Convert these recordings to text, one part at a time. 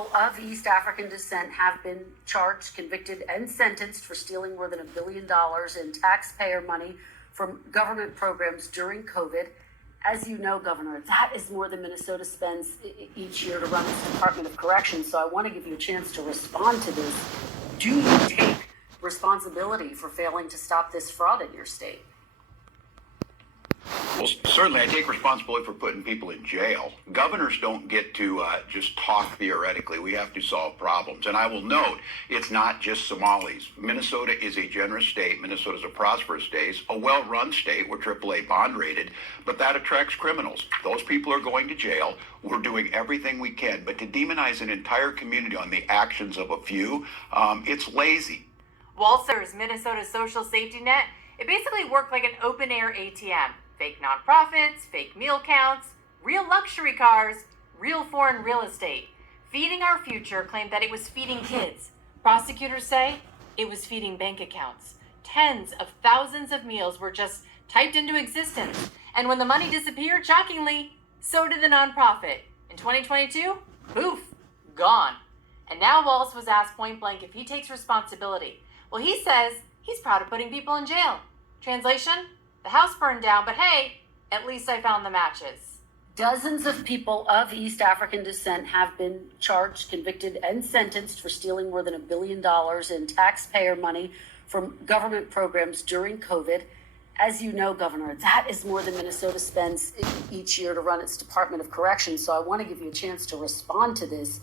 Of East African descent have been charged, convicted, and sentenced for stealing more than $1 billion in taxpayer money from government programs during COVID. As you know, Governor, that is more than Minnesota spends each year to run its Department of Corrections. So I want to give you a chance to respond to this. Do you take responsibility for failing to stop this fraud in your state? Well, certainly I take responsibility for putting people in jail. Governors don't get to just talk theoretically. We have to solve problems. And I will note, it's not just Somalis. Minnesota is a generous state. Minnesota is a prosperous state, a well-run state. We're AAA bond rated, but that attracts criminals. Those people are going to jail. We're doing everything we can. But to demonize an entire community on the actions of a few, it's lazy. Walser's Minnesota's social safety net, it basically worked like an open-air ATM. Fake nonprofits, fake meal counts, real luxury cars, real foreign real estate. Feeding Our Future claimed that it was feeding kids. Prosecutors say it was feeding bank accounts. Tens of thousands of meals were just typed into existence. And when the money disappeared, shockingly, so did the nonprofit. In 2022, poof, gone. And now Walz was asked point blank if he takes responsibility. Well, he says he's proud of putting people in jail. Translation? The house burned down, but hey, at least I found the matches. Dozens of people of East African descent have been charged, convicted, and sentenced for stealing more than $1 billion in taxpayer money from government programs during COVID. As you know, Governor, that is more than Minnesota spends each year to run its Department of Corrections. So I want to give you a chance to respond to this.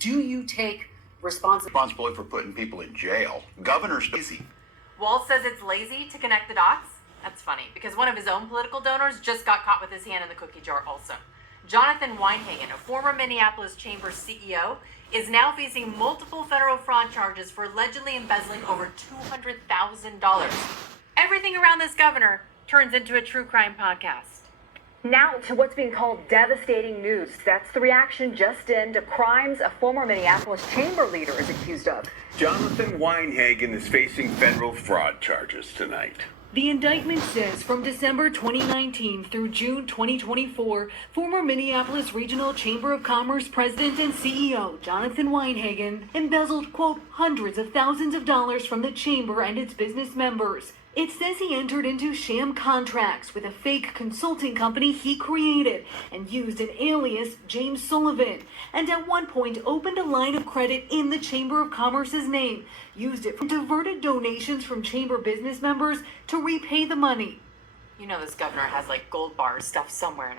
Do you take responsibility for putting people in jail? Governors lazy. Walz says it's lazy to connect the dots. That's funny, because one of his own political donors just got caught with his hand in the cookie jar also. Jonathan Weinhagen, a former Minneapolis Chamber CEO, is now facing multiple federal fraud charges for allegedly embezzling over $200,000. Everything around this governor turns into a true crime podcast. Now to what's being called devastating news. That's the reaction just in to crimes a former Minneapolis Chamber leader is accused of. Jonathan Weinhagen is facing federal fraud charges tonight. The indictment says from December 2019 through June 2024, former Minneapolis Regional Chamber of Commerce President and CEO Jonathan Weinhagen embezzled, quote, hundreds of thousands of dollars from the chamber and its business members. It says he entered into sham contracts with a fake consulting company he created and used an alias, James Sullivan, and at one point opened a line of credit in the Chamber of Commerce's name, used it for diverted donations from chamber business members to repay the money. You know this governor has like gold bars stuffed somewhere in